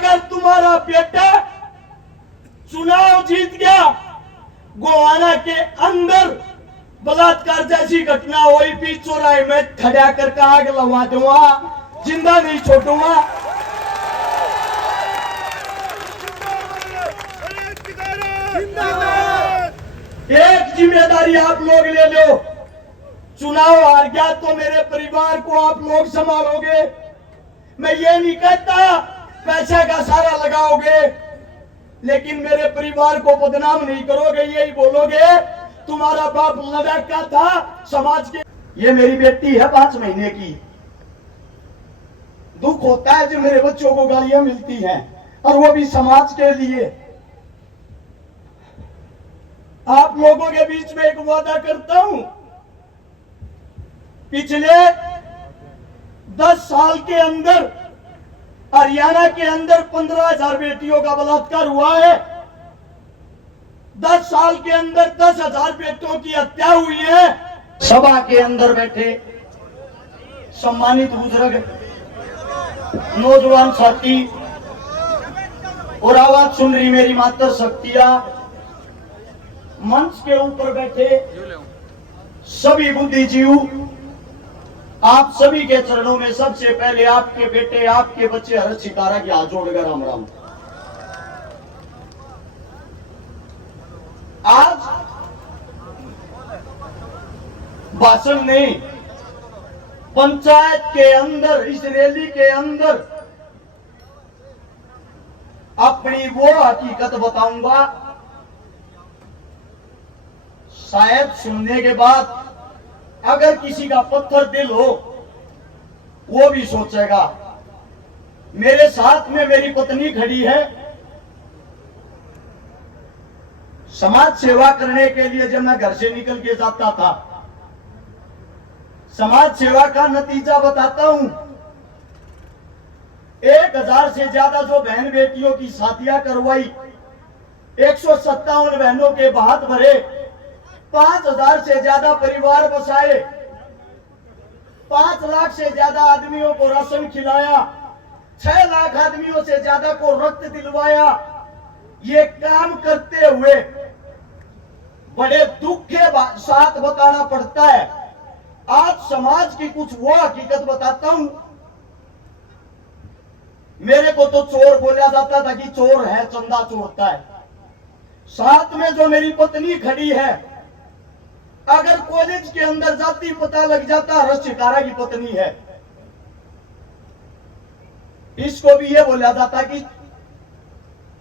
अगर तुम्हारा बेटा चुनाव जीत गया, गोवाना के अंदर बलात्कार जैसी घटना हुई भी चौराहे में खड़ा करके आग लगा दूंगा, जिंदा नहीं छोड़ूंगा। एक जिम्मेदारी आप लोग ले लो, चुनाव हार गया तो मेरे परिवार को आप लोग संभालोगे। मैं ये नहीं कहता पैसे का सारा लगाओगे, लेकिन मेरे परिवार को बदनाम नहीं करोगे। यही बोलोगे तुम्हारा बाप लड़ाक का था समाज के। ये मेरी बेटी है 5 महीने की। दुख होता है जो मेरे बच्चों को गालियां मिलती हैं, और वो भी समाज के लिए। आप लोगों के बीच में एक वादा करता हूं, पिछले 10 साल के अंदर हरियाणा के अंदर 15,000 बेटियों का बलात्कार हुआ है। 10 साल के अंदर 10,000 बेटियों की हत्या हुई है। सभा के अंदर बैठे सम्मानित बुजुर्ग, नौजवान साथी और आवाज सुन रही मेरी माता शक्तियां, मंच के ऊपर बैठे सभी बुद्धिजीवी, आप सभी के चरणों में सबसे पहले आपके बेटे, आपके बच्चे हर्ष शिकारा की हाथ जोड़कर राम राम। आज भाषण नहीं, पंचायत के अंदर, इस रैली के अंदर अपनी वो हकीकत बताऊंगा, शायद सुनने के बाद अगर किसी का पत्थर दिल हो वो भी सोचेगा। मेरे साथ में मेरी पत्नी खड़ी है। समाज सेवा करने के लिए जब मैं घर से निकल के जाता था, समाज सेवा का नतीजा बताता हूं। 1000 से ज्यादा जो बहन बेटियों की शादियां करवाई, 157 बहनों के हाथ भरे, 5,000 से ज्यादा परिवार बसाए, 5 लाख से ज्यादा आदमियों को राशन खिलाया, 6 लाख आदमियों से ज्यादा को रक्त दिलवाया। ये काम करते हुए बड़े दुख के साथ बताना पड़ता है। आज समाज की कुछ वो हकीकत बताता हूं। मेरे को तो चोर बोला जाता था कि चोर है, चंदा चोरता है। साथ में जो मेरी पत्नी खड़ी है, अगर कॉलेज के अंदर जाती पता लग जाता हर्ष शिकारा की पत्नी है। इसको भी ये बोला जाता कि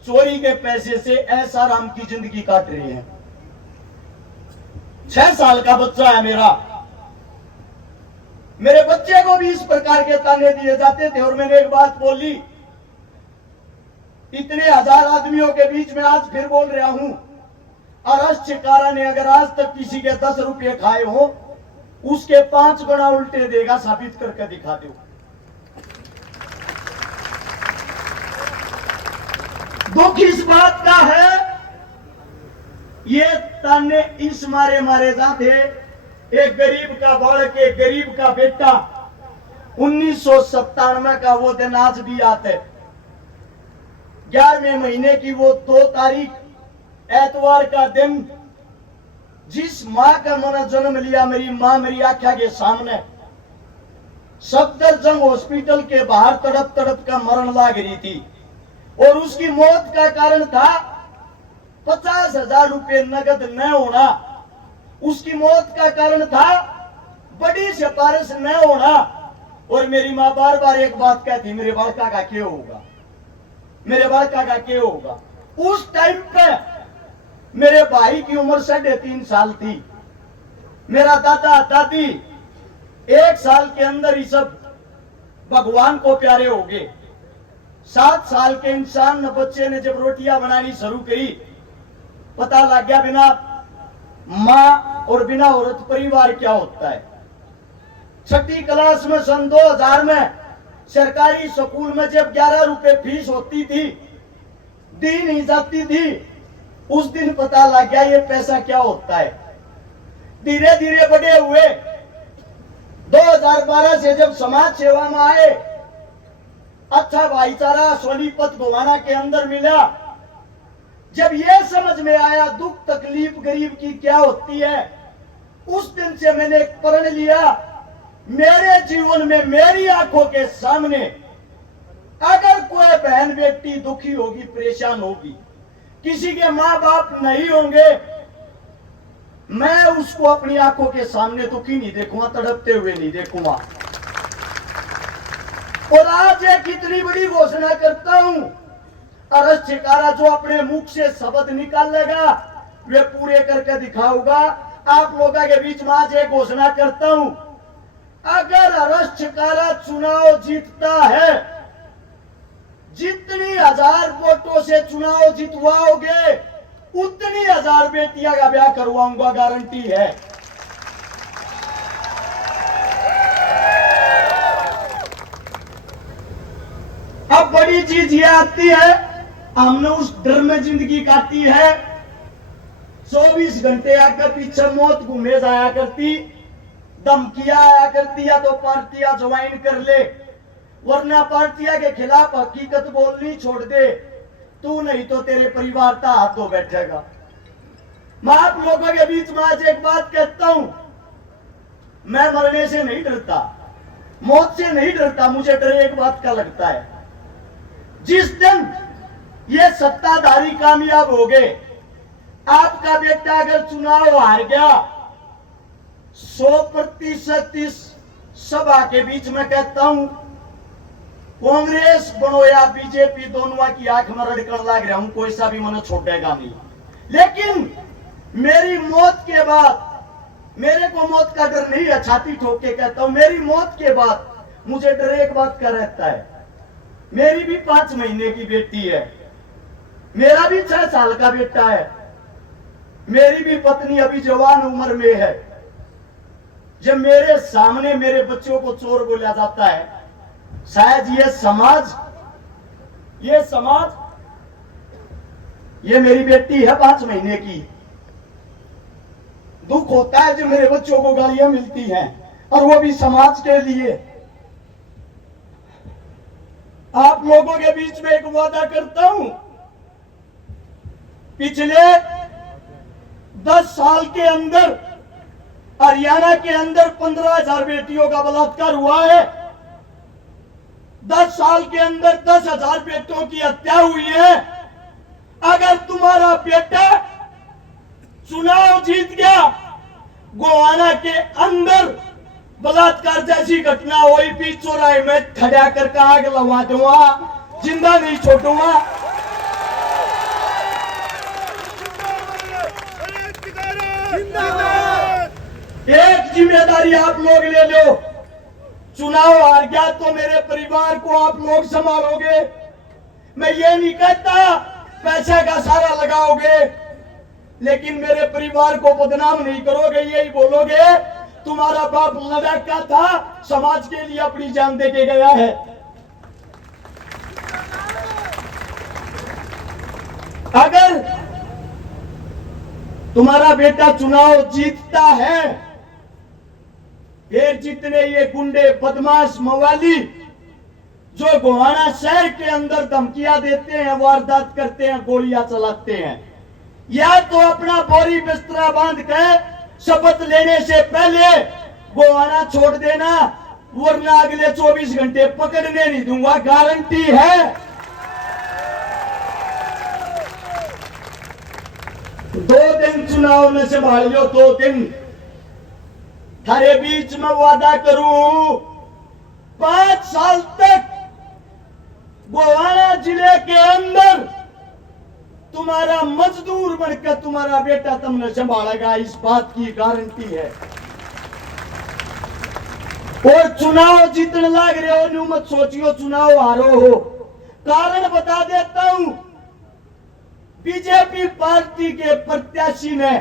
चोरी के पैसे से ऐसा राम की जिंदगी काट रही है। 6 साल का बच्चा है मेरा। मेरे बच्चे को भी इस प्रकार के ताने दिए जाते थे। और मैंने एक बात बोली, इतने 1000 आदमियों के बीच में आज फिर बोल रहा हूं, हर्ष शिकारा ने अगर आज तक किसी के 10 रुपये खाए हो, उसके 5 गुना उल्टे देगा। साबित करके दिखा दो। दुख इस बात का है, ये ताने इस मारे मारे जाते। एक गरीब का बालक, एक गरीब का बेटा, 1997 का वो दिन आज भी आता है। 11वें महीने की वो 2 तारीख एतवार का दिन, जिस मां का मैंने जन्म लिया, मेरी मां मेरी आंखों के सामने सफदरजंग हॉस्पिटल के बाहर तड़प तड़प का मरण लाग रही थी। और उसकी मौत का कारण था 50,000 रुपये नगद न होना। उसकी मौत का कारण था बड़ी सिफारिश न होना। और मेरी मां बार बार एक बात कहती, मेरे बालका का क्या होगा, मेरे बालका का क्या होगा। उस टाइम पे मेरे भाई की उम्र 3.5 साल थी। मेरा दादा दादी 1 साल के अंदर ही सब भगवान को प्यारे हो गए। 7 साल के इंसान बच्चे ने जब रोटियां बनानी शुरू करी, पता लग गया बिना मां और बिना औरत परिवार क्या होता है। 6ठी क्लास में सन 2000 में सरकारी स्कूल में जब 11 रुपए फीस होती थी, दी नहीं जाती थी, उस दिन पता लग गया ये पैसा क्या होता है। धीरे धीरे बड़े हुए। 2012 से जब समाज सेवा में आए, अच्छा भाईचारा सोनीपत गोवाना के अंदर मिला। जब यह समझ में आया दुख तकलीफ गरीब की क्या होती है, उस दिन से मैंने एक प्रण लिया, मेरे जीवन में मेरी आंखों के सामने अगर कोई बहन बेटी दुखी होगी, परेशान होगी, किसी के माँ बाप नहीं होंगे, मैं उसको अपनी आंखों के सामने दुखी नहीं देखूंगा, तड़पते हुए नहीं देखूंगा। और आज एक इतनी बड़ी घोषणा करता हूं, अरस छिकारा जो अपने मुख से शब्द निकालेगा वे पूरे करके दिखाऊंगा। आप लोगों के बीच में आज एक घोषणा करता हूं, अगर अरस छिकारा चुनाव जीतता है, जितनी 1000 वोटों से चुनाव जितवाओगे उतनी 1000 बेटियां का ब्याह करवाऊंगा, गारंटी है। अब बड़ी चीज ये आती है, हमने उस डर में जिंदगी काटी है। 24 घंटे आकर पीछे मौत घूमे जाया करती, धमकियां आया करती, या तो पार्टियां ज्वाइन कर ले, वरना पार्टियां के खिलाफ हकीकत बोलनी छोड़ दे, तू नहीं तो तेरे परिवार का हाथ धो बैठेगा। मैं आप लोगों के बीच में आज एक बात कहता हूं, मैं मरने से नहीं डरता, मौत से नहीं डरता, मुझे डर एक बात का लगता है, जिस दिन ये सत्ताधारी कामयाब हो गए, आपका बेटा अगर चुनाव हार गया, 100% इस सभा के बीच में कहता हूं, कांग्रेस बनो या बीजेपी, दोनों की आंख में रड़कन लग रहा हूं, कोई सा भी मन छोड़ेगा नहीं। लेकिन मेरी मौत के बाद, मेरे को मौत का डर नहीं है, छाती ठोक के कहता हूं, मेरी मौत के बाद मुझे डर एक बात का रहता है, मेरी भी 5 महीने की बेटी है, मेरा भी 6 साल का बेटा है, मेरी भी पत्नी अभी जवान उम्र में है। जब मेरे सामने मेरे बच्चों को चोर बोला जाता है, शायद ये समाज, ये मेरी बेटी है 5 महीने की, दुख होता है जब मेरे बच्चों को गालियां मिलती हैं, और वो भी समाज के लिए। आप लोगों के बीच में एक वादा करता हूं, पिछले 10 साल के अंदर हरियाणा के अंदर 15,000 बेटियों का बलात्कार हुआ है, 10 साल के अंदर 10,000 बेटों की हत्या हुई है। अगर तुम्हारा बेटा चुनाव जीत गया, गोवाना के अंदर बलात्कार जैसी घटना हुई भी, चौराहे में खड़ा करके आग लगा दूंगा, जिंदा नहीं छोड़ूंगा। एक जिम्मेदारी आप लोग ले लो, चुनाव हार गया तो मेरे परिवार को आप लोग संभालोगे। मैं ये नहीं कहता पैसे का सारा लगाओगे, लेकिन मेरे परिवार को बदनाम नहीं करोगे, यही बोलोगे तुम्हारा बाप लड़का था, समाज के लिए अपनी जान दे के गया है। अगर तुम्हारा बेटा चुनाव जीतता है, फिर जितने ये गुंडे बदमाश मवाली जो गोवाना शहर के अंदर धमकियां देते हैं, वारदात करते हैं, गोलियां चलाते हैं, या तो अपना बोरी बिस्तरा बांध के शपथ लेने से पहले गोवाना छोड़ देना, वरना अगले 24 घंटे पकड़ने नहीं दूंगा, गारंटी है। 2 दिन चुनाव में संभाल लो, 2 दिन थारे बीच में वादा करूं, 5 साल तक गोवाना जिले के अंदर तुम्हारा मजदूर बनकर तुम्हारा बेटा तुमने संभालेगा, इस बात की गारंटी है। और चुनाव जीतने लग रहे हो, न्यू मत सोचियो चुनाव हारो हो। कारण बता देता हूं, बीजेपी पार्टी के प्रत्याशी ने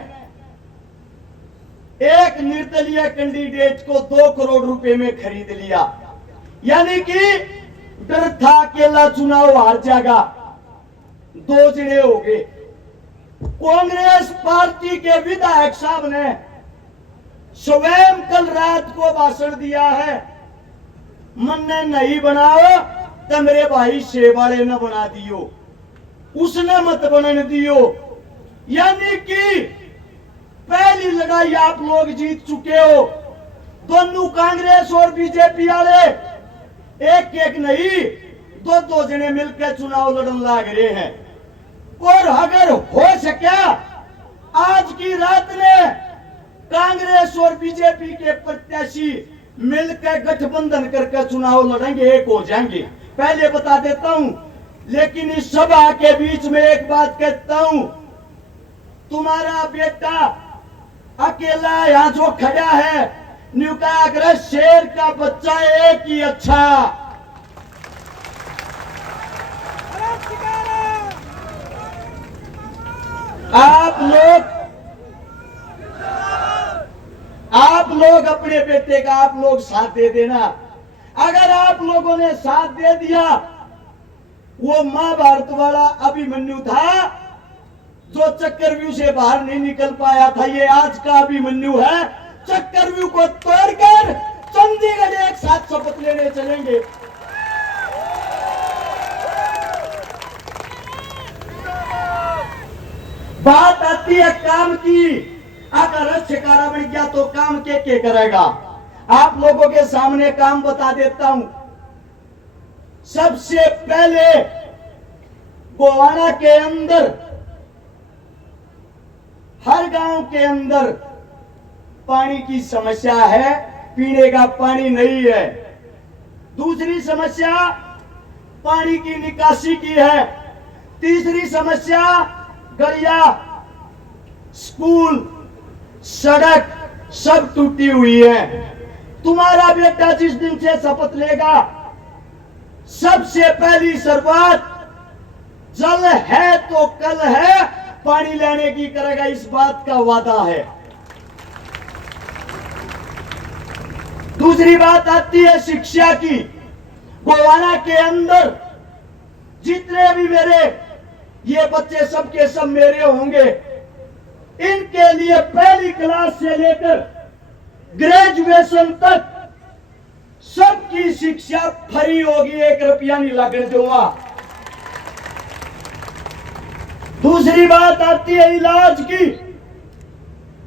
एक निर्दलीय कैंडिडेट को 2 करोड़ रुपए में खरीद लिया, यानी कि डर था अकेला चुनाव हार जाएगा, 2 जने हो गए। कांग्रेस पार्टी के विधायक साहब ने स्वयं कल रात को भाषण दिया है, मन ने नहीं बनाओ, तो मेरे भाई शेवाड़े न बना दियो, उसने मत बनने दियो। यानी कि पहली लड़ाई आप लोग जीत चुके हो। दोनों कांग्रेस और बीजेपी वाले एक एक नहीं, दो दो जने मिलकर चुनाव लड़न लाग रहे हैं। और अगर हो सका आज की रात में कांग्रेस और बीजेपी के प्रत्याशी मिलकर गठबंधन करके चुनाव लड़ेंगे, एक हो जाएंगे, पहले बता देता हूं। लेकिन इस सभा के बीच में एक बात कहता हूं, तुम्हारा बेटा अकेला यहां जो खड़ा है, न्यूकाग्रह शेर का बच्चा एक ही अच्छा। आप लोग अपने बेटे का आप लोग साथ दे देना। अगर आप लोगों ने साथ दे दिया, वो महाभारत वाला अभिमन्यु था जो चक्रव्यूह से बाहर नहीं निकल पाया था, ये आज का अभिमन्यु है। चक्रव्यूह को तोड़कर चंडीगढ़ एक साथ शपथ लेने चलेंगे। बात आती है काम की, अगर अच्छेकारा बन गया तो काम के करेगा। आप लोगों के सामने काम बता देता हूं। सबसे पहले गोवाना के अंदर, हर गांव के अंदर पानी की समस्या है, पीने का पानी नहीं है। दूसरी समस्या पानी की निकासी की है। तीसरी समस्या गलिया, स्कूल, सड़क सब टूटी हुई है। तुम्हारा बेटा जिस दिन से शपथ लेगा, सबसे पहली शुरुआत जल है तो कल है, पानी लेने की करेगा, इस बात का वादा है। दूसरी बात आती है शिक्षा की। गोवाना के अंदर जितने भी मेरे ये बच्चे सबके सब मेरे होंगे, इनके लिए पहली क्लास से लेकर ग्रेजुएशन तक सबकी शिक्षा फ्री होगी, 1 रुपया नहीं लगने दूंगा। दूसरी बात आती है इलाज की।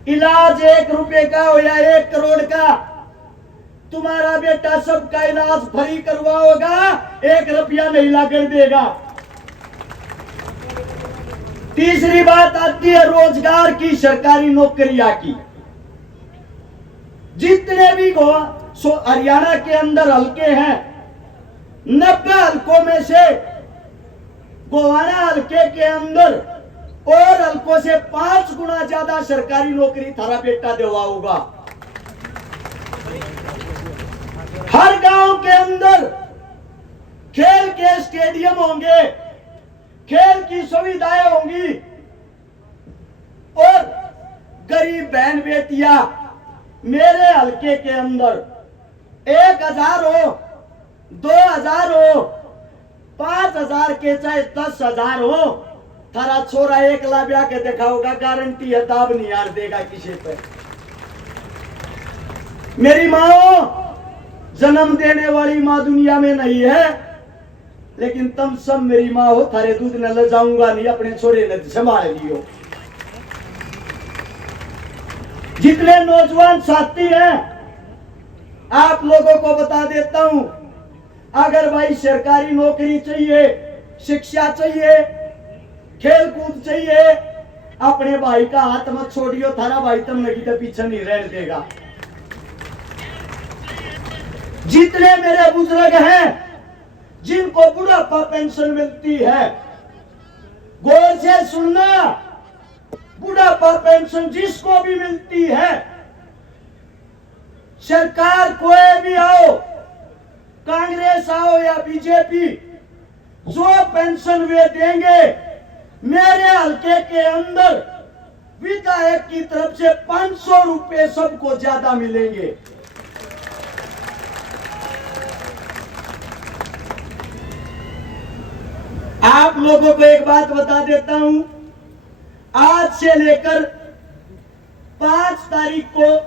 इलाज 1 रुपए का हो या 1 करोड़ का, तुम्हारा बेटा सबका इलाज फ्री करवाओगा, 1 रुपया नहीं लगने देगा। तीसरी बात आती है रोजगार की, सरकारी नौकरियां की। जितने भी हरियाणा के अंदर हलके हैं, 90 हलकों में से गोवाना हलके के अंदर और हलकों से 5 गुना ज्यादा सरकारी नौकरी थारा बेटा दिलवाऊंगा। हर गांव के अंदर खेल के स्टेडियम होंगे, खेल की सुविधाएं होंगी, और गरीब बहन बेटियां मेरे हलके के अंदर 1000 हो, 2000 हो, 5000 के चाहे 10,000 हो, थारा छोरा 1 लाख ब्याह के दिखाओगा, गारंटी है, दाब नहीं यार देगा किसी पे। मेरी माँ जन्म देने वाली माँ दुनिया में नहीं है, लेकिन तुम सब मेरी माँ हो, थारे दूध न ले जाऊंगा नहीं, अपने छोरे ने संभाल लियो। जितने नौजवान साथी हैं, आप लोगों को बता देता हूं, अगर भाई सरकारी नौकरी चाहिए, शिक्षा चाहिए, खेल कूद चाहिए, अपने भाई का हाथ मत छोड़ियो, थारा भाई तुम नहीं तो पीछे नहीं रहने देगा। जितने मेरे बुजुर्ग हैं जिनको बुढ़ापा पेंशन मिलती है, गौर से सुनना, बुढ़ापा पेंशन जिसको भी मिलती है, सरकार कोई भी आओ, कांग्रेस आओ या बीजेपी, जो पेंशन वे देंगे, मेरे हलके के अंदर विधायक की तरफ से 500 रुपए सबको ज्यादा मिलेंगे। आप लोगों को एक बात बता देता हूं, आज से लेकर 5 तारीख को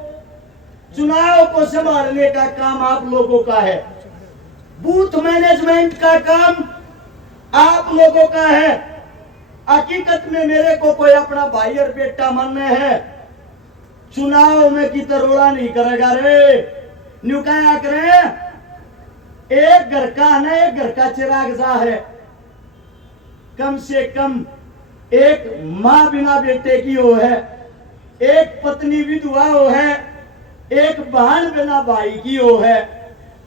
चुनाव को संभालने का काम आप लोगों का है। बूथ मैनेजमेंट का काम आप लोगों का है। हकीकत में मेरे को कोई अपना भाई और बेटा मानना है, चुनाव में की तरोड़ा नहीं करेगा रे। न्यू क्या करें, एक घर का है ना, एक घर का चिराग जा है। कम से कम एक माँ बिना बेटे की हो है, एक पत्नी विधवा हो है, एक बहन बिना भाई की हो है।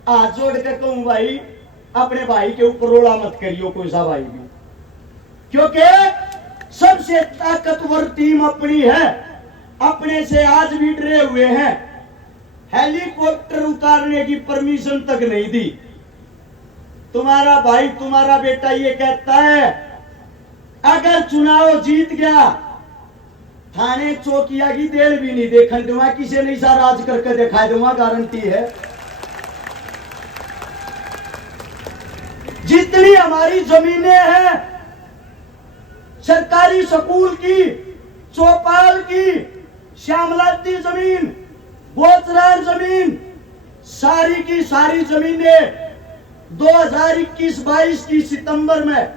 आज जोड़ के कहूं भाई, अपने भाई के ऊपर रोड़ा मत करियो कोई सा भाई भी, क्योंकि सबसे ताकतवर टीम अपनी है। अपने से आज भी डरे हुए हैं, हेलीकॉप्टर उतारने की परमिशन तक नहीं दी। तुम्हारा भाई तुम्हारा बेटा ये कहता है अगर चुनाव जीत गया थाने चौकिया की देर भी नहीं देखने दूंगा, किसी नहीं सा राज करके दिखा दूंगा, गारंटी है। जितनी हमारी जमीनें हैं, सरकारी स्कूल की, चौपाल की, श्यामलाती जमीन, बोचरार जमीन, सारी की सारी जमीनें 2021-22 की सितंबर में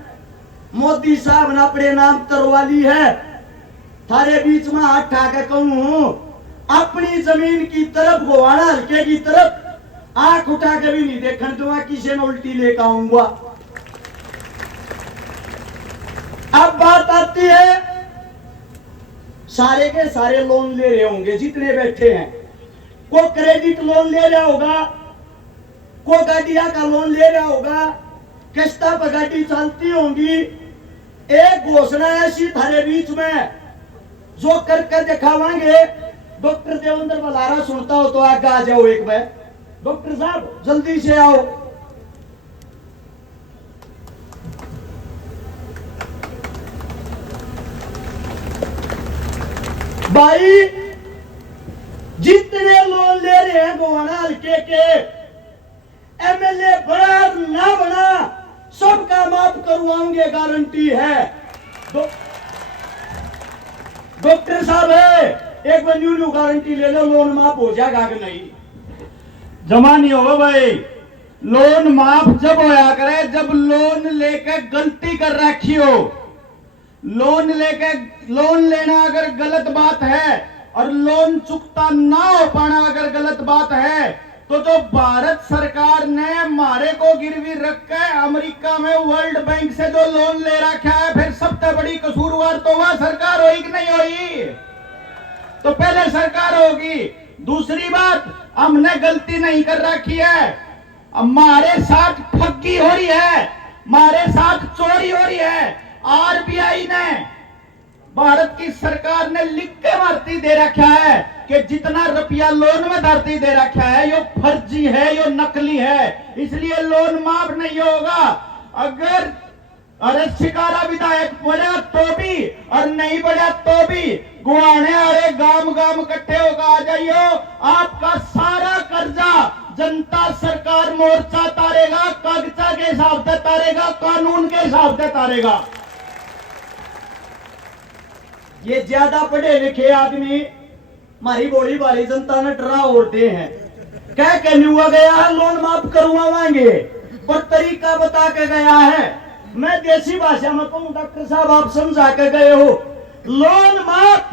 मोदी साहब ने अपने नाम तरवा ली है। थारे बीच में हाथ ठाके कहूं, अपनी जमीन की तरफ गोवाना हल्के की तरफ आंख उठा के भी नहीं देखने दूंगा, किसी ने उल्टी लेकर आऊंगा। अब बात आती है, सारे के सारे लोन ले रहे होंगे जितने बैठे हैं। को क्रेडिट लोन ले रहा होगा, को गाड़िया का लोन ले रहा होगा, किस्ता पर गाड़ी चलती होंगी। एक घोषणा ऐसी थारे बीच में जो करके दिखावांगे। डॉक्टर देवेंद्र बलारा सुनता हो तो आगे आ जाओ एक बार। डॉक्टर साहब जल्दी से आओ। भाई जितने लोन ले रहे हैं गोवाना हल्के के, एमएलए बना ना बना सबका माफ करवाऊंगे, गारंटी है। डॉक्टर साहब है, एक बार न्यू गारंटी ले लो, लोन माफ हो जाएगा कि नहीं? जमा नहीं होगा भाई। लोन माफ जब होया करे जब लोन लेके गलती कर रखी हो। लोन लेना अगर गलत बात है और लोन चुकता ना हो पाना अगर गलत बात है, तो जो भारत सरकार ने हमारे को गिरवी रख के अमेरिका में वर्ल्ड बैंक से जो लोन ले रखा है, फिर सबसे बड़ी कसूरवार तो वह सरकार होगी कि नहीं होगी? तो पहले सरकार होगी। दूसरी बात, हमने गलती नहीं कर रखी है, हमारे साथ ठगी हो रही है, हमारे साथ चोरी हो रही है। आरबीआई ने, भारत की सरकार ने लिख के भर्ती दे रखा है कि जितना रुपया लोन में धरती दे रखा है यो फर्जी है, यो नकली है, इसलिए लोन माफ नहीं होगा। अगर अरे शिकारा विधायक बढ़ा तो भी और नहीं बढ़ा तो भी गुआने वाले गांव गांव इकट्ठे होकर आ जाइयो। आपका सारा कर्जा जनता सरकार मोर्चा तारेगा, कागजा के हिसाब से तारेगा, कानून के हिसाब से तारेगा। ये ज्यादा पढ़े लिखे आदमी हमारी बोली वाली जनता ने डरा उड़ते हैं, क्या कहने हुआ गया है लोन माफ करवाएंगे, पर तरीका बता के गया है। मैं देसी भाषा में कहूं, डॉक्टर साहब आप समझा के गए हो, लोन माफ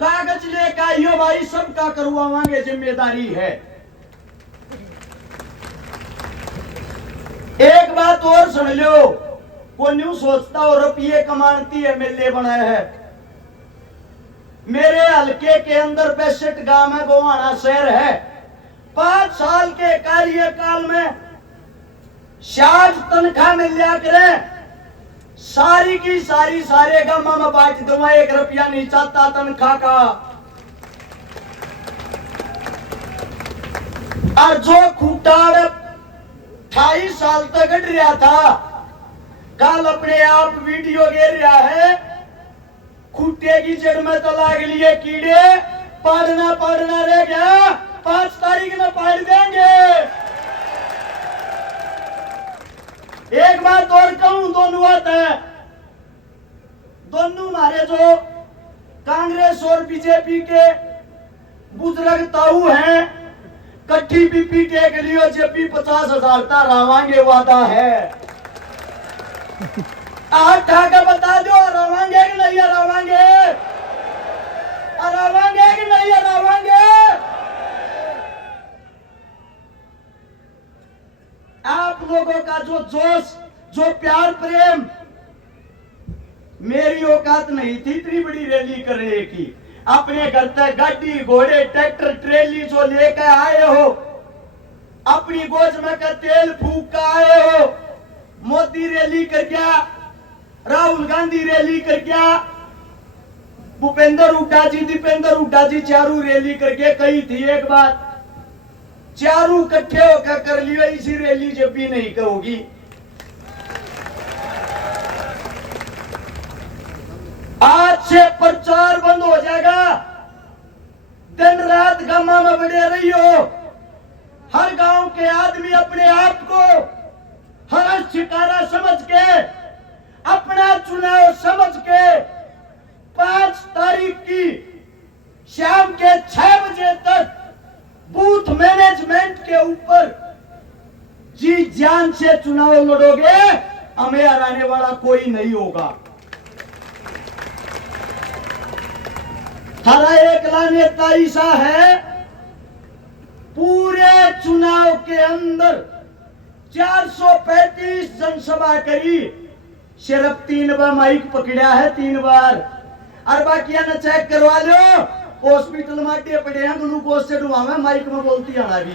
कागज लेकर आइयो भाई, सबका करवाएंगे, जिम्मेदारी है। एक बात और सुन लो, वो न्यू सोचता हो रुपये कमाती है एमएलए बनाया है। मेरे हल्के के अंदर 65 गांव में गोवाना शहर है। 5 साल के कार्यकाल में 60 तनख्वाह मिल लिया करे, सारी की सारी सारे गांव में बांट दूंगा, 1 रुपया नहीं चाहता तनख्वाह का। और जो खूटाड़ 28 साल तक गढ़ रहा था, कल अपने आप वीडियो गिर रहा है, खूटे की जड़ में तो लाग लिए कीड़े, पढ़ना रह गया, 5 तारीख में पढ़ देंगे। एक बात और कहूं, दोनों बात है, दोनों हमारे जो कांग्रेस और बीजेपी के बुजुर्ग ताऊ हैं, कट्ठी बीपी टेक लियो जब भी 50,000 ता रावांगे वादा है। आज ठाकर बता दो रावांगे कि नहीं रावांगे, रावांगे कि नहीं रावांगे। आप लोगों का जो जोश, जो प्यार प्रेम, मेरी औकात नहीं थी इतनी बड़ी रैली करने की। अपने घर तक गाड़ी घोड़े ट्रैक्टर ट्रेली जो लेकर आए हो, अपनी गोज में का तेल फूक कर आए हो। मोदी रैली कर गया, राहुल गांधी रैली कर गया, भूपेंद्र हुड्डा जी दीपेंद्र हुड्डा जी चारू रैली करके कही थी एक बात, चारू इकट्ठे होकर कर लियो इसी रैली जब भी नहीं कहोगी। आज से प्रचार बंद हो जाएगा। दिन रात गांव में बड़े रही हो। हर गांव के आदमी अपने आप को हर शिकारा समझ के, अपना चुनाव समझ के 5 तारीख की शाम के 6 बजे तक बूथ मैनेजमेंट के ऊपर जी जान से चुनाव लड़ोगे, हमें हराने वाला कोई नहीं होगा। हरा एक नेता ऐसा है, पूरे चुनाव के अंदर 435 जनसभा करी, सिर्फ 3 बार माइक पकड़ा है, 3 बार। और बाकी ना चेक करवा लो, हॉस्पिटल में अड्डे पड़े हैं, ग्लूकोज से डुबा में माइक में बोलती आना भी।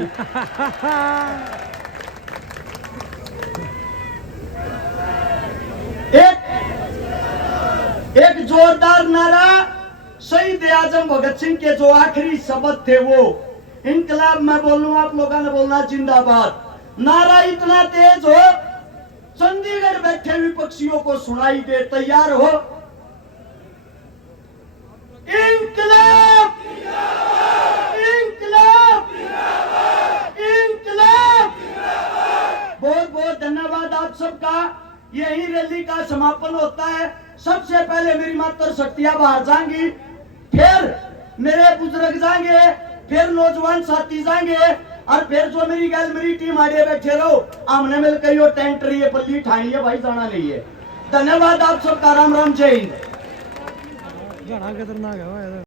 एक जोरदार नारा शहीद आजम भगत सिंह के जो आखिरी शब्द थे वो, इनकलाब में बोलूं, आप लोगों ने बोलना जिंदाबाद। नारा इतना तेज हो चंडीगढ़ बैठे विपक्षियों को सुनाई दे। तैयार हो? इनकलाब, इनकलाब, इनकलाब। बहुत बहुत धन्यवाद आप सबका। यही रैली का समापन होता है। सबसे पहले मेरी मातर शक्तियां बाहर जाएंगी, फिर मेरे बुजुर्ग जाएंगे, फिर नौजवान साथी जाएंगे, और फिर जो मेरी गैल मेरी टीम आड़े बैठे रहो, आमने मिलकर यो टेंट रही है, पल्ली ठानी है भाई, जाना नहीं है। धन्यवाद आप सबका। राम राम, जय हिंद।